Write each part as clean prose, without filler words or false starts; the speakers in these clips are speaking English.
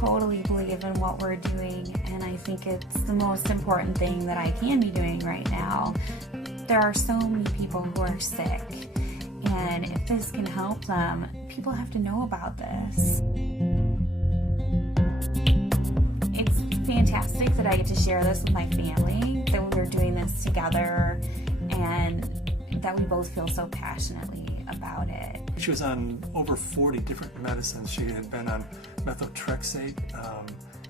totally believe in what we're doing, and I think it's the most important thing that I can be doing right now. There are so many people who are sick, and if this can help them, people have to know about this. It's fantastic that I get to share this with my family, that we're doing this together, and that we both feel so passionately about it. She was on over 40 different medicines. She had been on methotrexate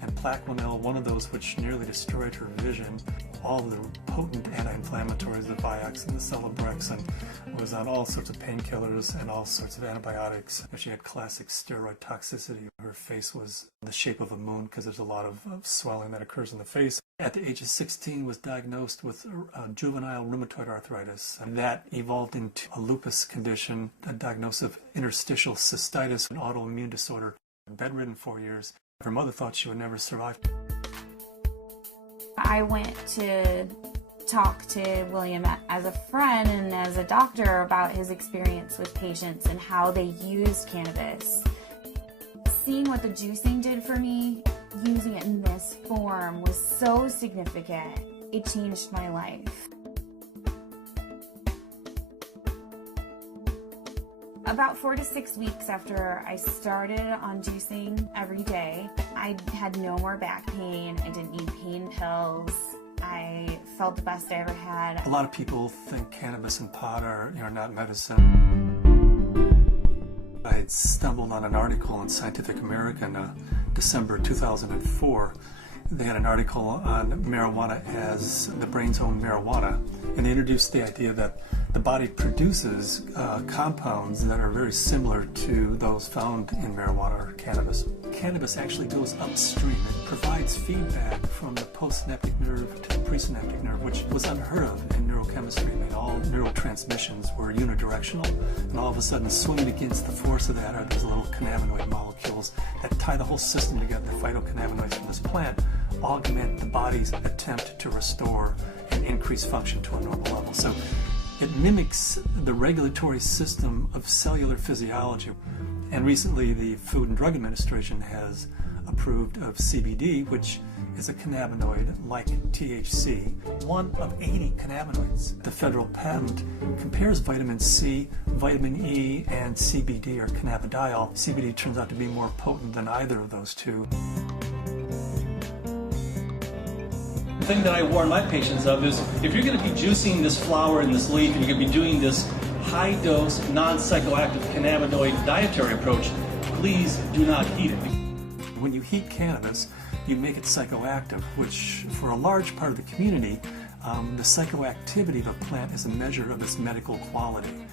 and Plaquenil, one of those which nearly destroyed her vision. All the potent anti-inflammatories, the Vioxx and the Celebrex, and was on all sorts of painkillers and all sorts of antibiotics. She had classic steroid toxicity. Her face was the shape of a moon because there's a lot of swelling that occurs in the face. At the age of 16 was diagnosed with juvenile rheumatoid arthritis, and that evolved into a lupus condition, a diagnosis of interstitial cystitis, an autoimmune disorder. Bedridden 4 years. Her mother thought she would never survive. I went to talk to William as a friend and as a doctor about his experience with patients and how they used cannabis. Seeing what the juicing did for me, using it in this form, was so significant. It changed my life. About 4 to 6 weeks after I started on juicing every day, I had no more back pain. I didn't need pain pills. I felt the best I ever had. A lot of people think cannabis and pot are not medicine. I had stumbled on an article in Scientific American, December 2004. They had an article on marijuana as the brain's own marijuana, and they introduced the idea that the body produces compounds that are very similar to those found in marijuana or cannabis. Cannabis actually goes upstream. It provides feedback from the postsynaptic nerve to the presynaptic nerve, which was unheard of in neurochemistry. I mean, all neurotransmissions were unidirectional, and all of a sudden, swimming against the force of that are these little cannabinoid molecules that tie the whole system together. The phytocannabinoids from this plant augment the body's attempt to restore and increase function to a normal level. So it mimics the regulatory system of cellular physiology. And recently the Food and Drug Administration has approved of CBD, which is a cannabinoid like THC, one of 80 cannabinoids. The federal patent compares vitamin C, vitamin E, and CBD, or cannabidiol. CBD turns out to be more potent than either of those two. The thing that I warn my patients of is if you're going to be juicing this flower and this leaf and you're going to be doing this high-dose, non-psychoactive cannabinoid dietary approach, please do not heat it. When you heat cannabis, you make it psychoactive, which for a large part of the community, the psychoactivity of a plant is a measure of its medical quality.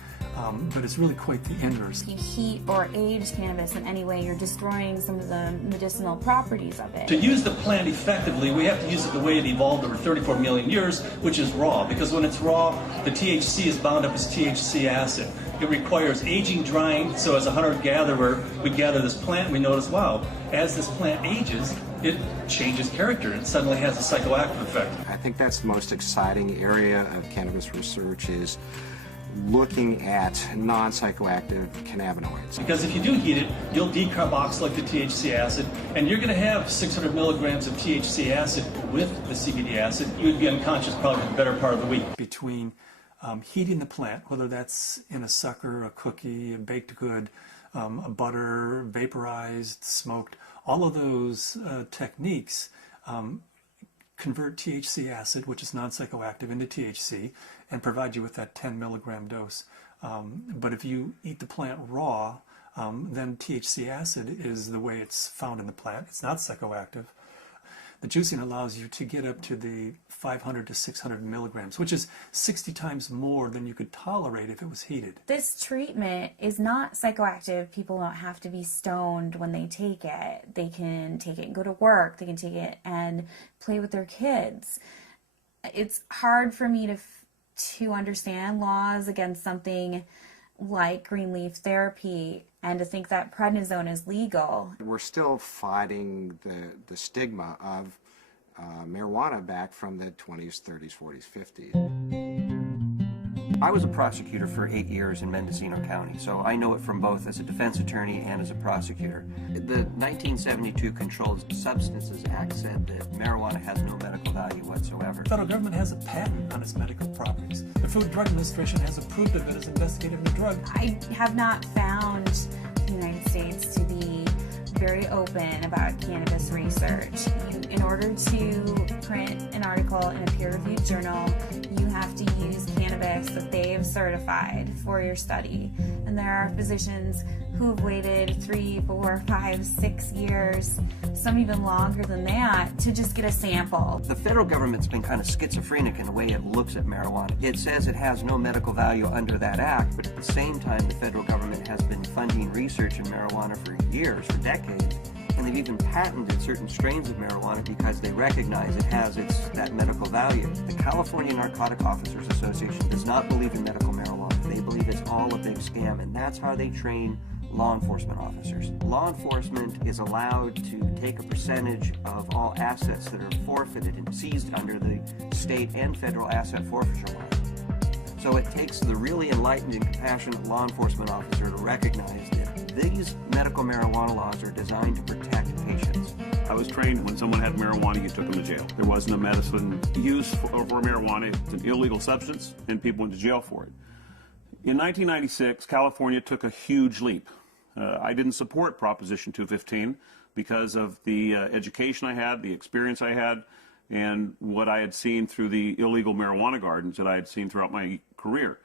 But it's really quite the inverse. If you heat or age cannabis in any way, you're destroying some of the medicinal properties of it. To use the plant effectively, we have to use it the way it evolved over 34 million years, which is raw. Because when it's raw, the THC is bound up as THC acid. It requires aging, drying, so as a hunter-gatherer, we gather this plant and we notice, wow, as this plant ages, it changes character. It suddenly has a psychoactive effect. I think that's the most exciting area of cannabis research, is looking at non-psychoactive cannabinoids. Because if you do heat it, you'll decarboxylate the THC acid, and you're going to have 600 milligrams of THC acid with the CBD acid. You would be unconscious probably for the better part of the week. Between heating the plant, whether that's in a sucker, a cookie, a baked good, a butter, vaporized, smoked, all of those techniques convert THC acid, which is non-psychoactive, into THC and provide you with that 10 milligram dose. But if you eat the plant raw, then THC acid is the way it's found in the plant. It's not psychoactive. The juicing allows you to get up to the 500 to 600 milligrams, which is 60 times more than you could tolerate if it was heated. This treatment is not psychoactive. People don't have to be stoned when they take it. They can take it and go to work. They can take it and play with their kids. It's hard for me to understand laws against something like green leaf therapy and to think that prednisone is legal. We're still fighting the stigma of marijuana back from the 20s, 30s, 40s, 50s. I was a prosecutor for 8 years in Mendocino County, so I know it from both as a defense attorney and as a prosecutor. The 1972 Controlled Substances Act said that marijuana has no medical value whatsoever. The federal government has a patent on its medical properties. The Food and Drug Administration has approved of it as an investigative new drug. I have not found the United States to be very open about cannabis research. In order to print an article in a peer-reviewed journal, you have to use cannabis that they have certified for your study. And there are physicians who have waited 3, 4, 5, 6 years, some even longer than that, to just get a sample. The federal government's been kind of schizophrenic in the way it looks at marijuana. It says it has no medical value under that act, but at the same time, the federal government has been funding research in marijuana for years, for decades, and they've even patented certain strains of marijuana because they recognize it has that medical value. The California Narcotic Officers Association does not believe in medical marijuana. They believe it's all a big scam, and that's how they train law enforcement officers. Law enforcement is allowed to take a percentage of all assets that are forfeited and seized under the state and federal asset forfeiture law. So it takes the really enlightened and compassionate law enforcement officer to recognize that these medical marijuana laws are designed to protect patients. I was trained when someone had marijuana, you took them to jail. There wasn't a medicine use for marijuana. It's an illegal substance, and people went to jail for it. In 1996, California took a huge leap. I didn't support Proposition 215 because of the education I had, the experience I had, and what I had seen through the illegal marijuana gardens that I had seen throughout my career.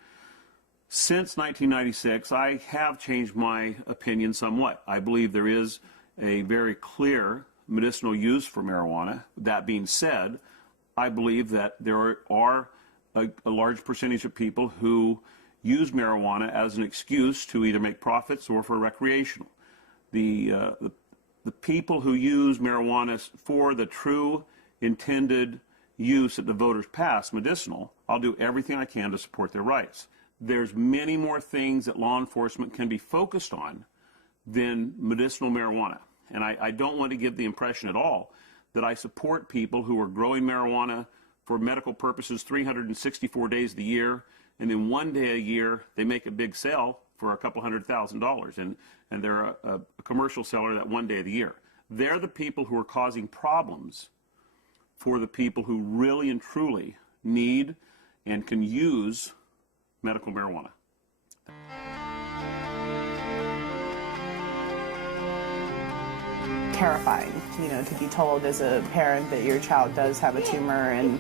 Since 1996, I have changed my opinion somewhat. I believe there is a very clear medicinal use for marijuana. That being said, I believe that there are a large percentage of people who use marijuana as an excuse to either make profits or for recreational. The people who use marijuana for the true intended use that the voters passed, medicinal, I'll do everything I can to support their rights. There's many more things that law enforcement can be focused on than medicinal marijuana. And I don't want to give the impression at all that I support people who are growing marijuana for medical purposes 364 days of the year, and then one day a year they make a big sale for a couple $100,000, and they're a commercial seller that one day of the year. They're the people who are causing problems for the people who really and truly need and can use medical marijuana. Terrifying, to be told as a parent that your child does have a tumor in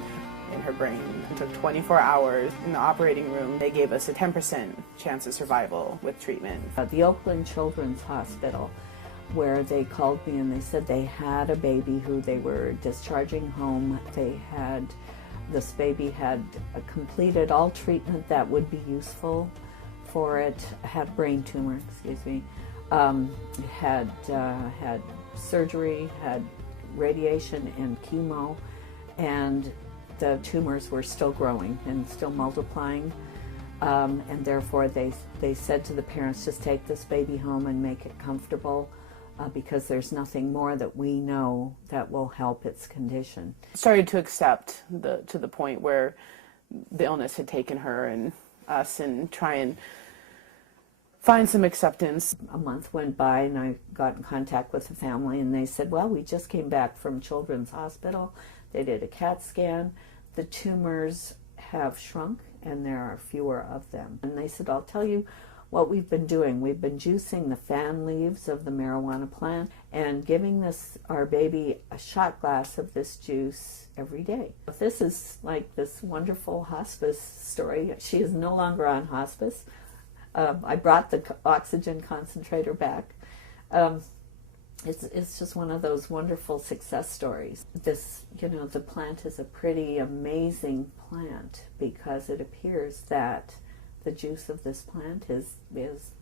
her brain. It took 24 hours in the operating room. They gave us a 10% chance of survival with treatment. The Oakland Children's Hospital, where they called me and they said they had a baby who they were discharging home. This baby had completed all treatment that would be useful for it, had a brain tumor, had surgery, had radiation and chemo, and the tumors were still growing and still multiplying, and therefore they said to the parents, just take this baby home and make it comfortable, because there's nothing more that we know that will help its condition. Started to accept to the point where the illness had taken her and us, and try and find some acceptance. A month went by and I got in contact with the family, and they said, well, we just came back from Children's Hospital. They did a CAT scan. The tumors have shrunk and there are fewer of them. And they said, I'll tell you what we've been doing. We've been juicing the fan leaves of the marijuana plant and giving our baby a shot glass of this juice every day. This is like this wonderful hospice story. She is no longer on hospice. I brought the oxygen concentrator back. It's just one of those wonderful success stories. The plant is a pretty amazing plant because it appears that the juice of this plant is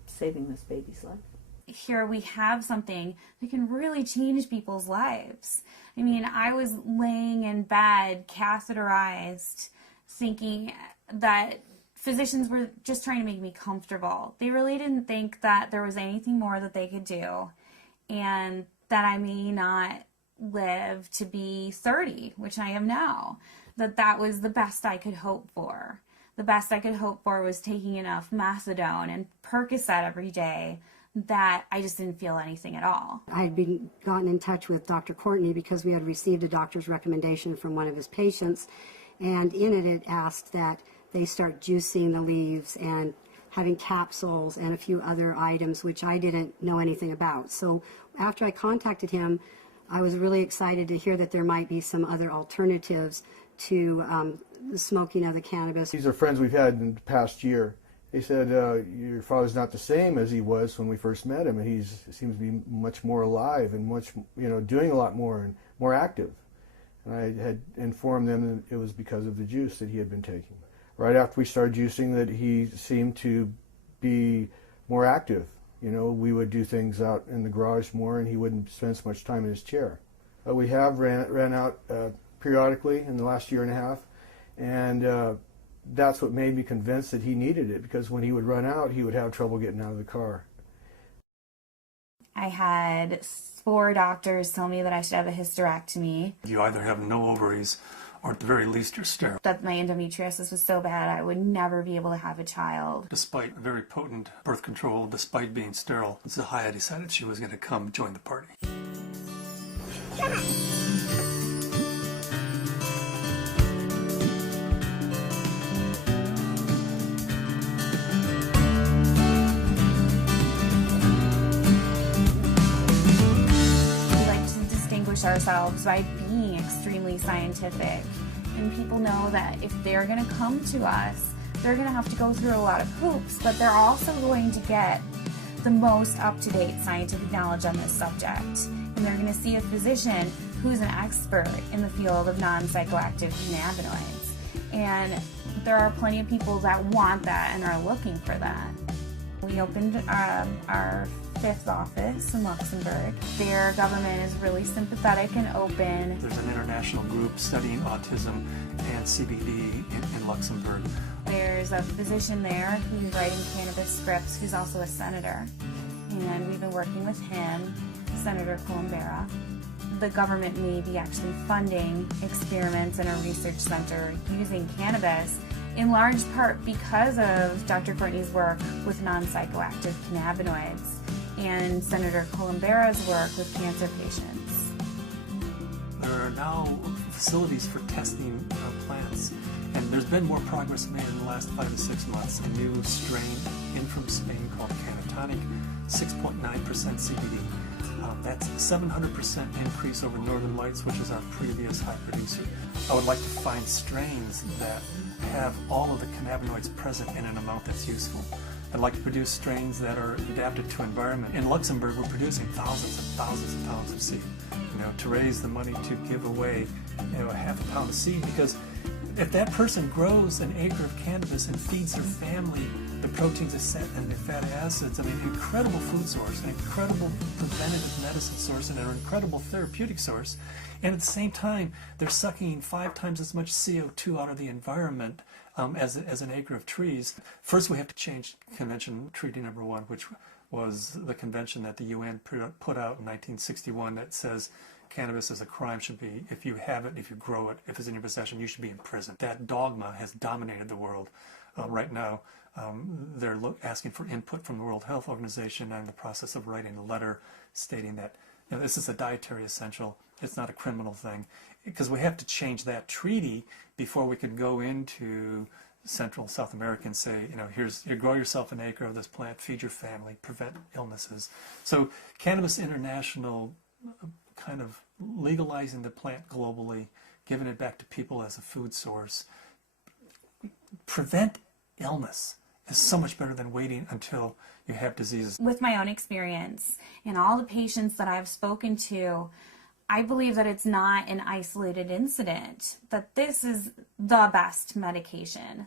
saving this baby's life. Here we have something that can really change people's lives. I mean, I was laying in bed, catheterized, thinking that physicians were just trying to make me comfortable. They really didn't think that there was anything more that they could do, and that I may not live to be 30, which I am now. That was the best I could hope for. the best I could hope for was taking enough methadone and Percocet every day that I just didn't feel anything at all. I had gotten in touch with Dr. Courtney because we had received a doctor's recommendation from one of his patients, and in it asked that they start juicing the leaves and having capsules and a few other items which I didn't know anything about. So after I contacted him, I was really excited to hear that there might be some other alternatives to the smoking of the cannabis. These are friends we've had in the past year. They said, your father's not the same as he was when we first met him, and he seems to be much more alive and much, doing a lot more and more active. And I had informed them that it was because of the juice that he had been taking. Right after we started juicing, that he seemed to be more active. We would do things out in the garage more, and he wouldn't spend so much time in his chair. We have ran out periodically in the last year and a half, and that's what made me convinced that he needed it, because when he would run out, he would have trouble getting out of the car. I had 4 doctors tell me that I should have a hysterectomy. You either have no ovaries, or at the very least you're sterile. That my endometriosis was so bad I would never be able to have a child. Despite very potent birth control, despite being sterile, Zahaya decided she was going to come join the party. Ourselves by being extremely scientific, and people know that if they're going to come to us, they're going to have to go through a lot of hoops, but they're also going to get the most up-to-date scientific knowledge on this subject, and they're going to see a physician who's an expert in the field of non-psychoactive cannabinoids. And there are plenty of people that want that and are looking for that. We opened our 5th office in Luxembourg. Their government is really sympathetic and open. There's an international group studying autism and CBD in Luxembourg. There's a physician there who's writing cannabis scripts, who's also a senator. And we've been working with him, Senator Colombera. The government may be actually funding experiments in a research center using cannabis, in large part because of Dr. Courtney's work with non-psychoactive cannabinoids and Senator Colombera's work with cancer patients. There are now facilities for testing plants, and there's been more progress made in the last 5 to 6 months. A new strain in from Spain called Cannatonic, 6.9% CBD. That's a 700% increase over Northern Lights, which is our previous high producer. I would like to find strains that have all of the cannabinoids present in an amount that's useful. I'd like to produce strains that are adapted to environment. In Luxembourg, we're producing thousands and thousands of pounds of seed, to raise the money to give away, half a pound of seed, because if that person grows an acre of cannabis and feeds their family the proteins and the fatty acids, incredible food source, an incredible preventative medicine source, and an incredible therapeutic source. And at the same time, they're sucking 5 times as much CO2 out of the environment as an acre of trees. First, we have to change Convention Treaty Number 1, which was the convention that the UN put out in 1961 that says cannabis as a crime should be, if you have it, if you grow it, if it's in your possession, you should be in prison. That dogma has dominated the world right now. They're asking for input from the World Health Organization. I'm in the process of writing a letter stating that this is a dietary essential. It's not a criminal thing, because we have to change that treaty before we can go into Central and South America and say, you grow yourself an acre of this plant, feed your family, prevent illnesses. So Cannabis International kind of legalizing the plant globally, giving it back to people as a food source, prevent illness is so much better than waiting until you have diseases. With my own experience and all the patients that I've spoken to, I believe that it's not an isolated incident, that this is the best medication.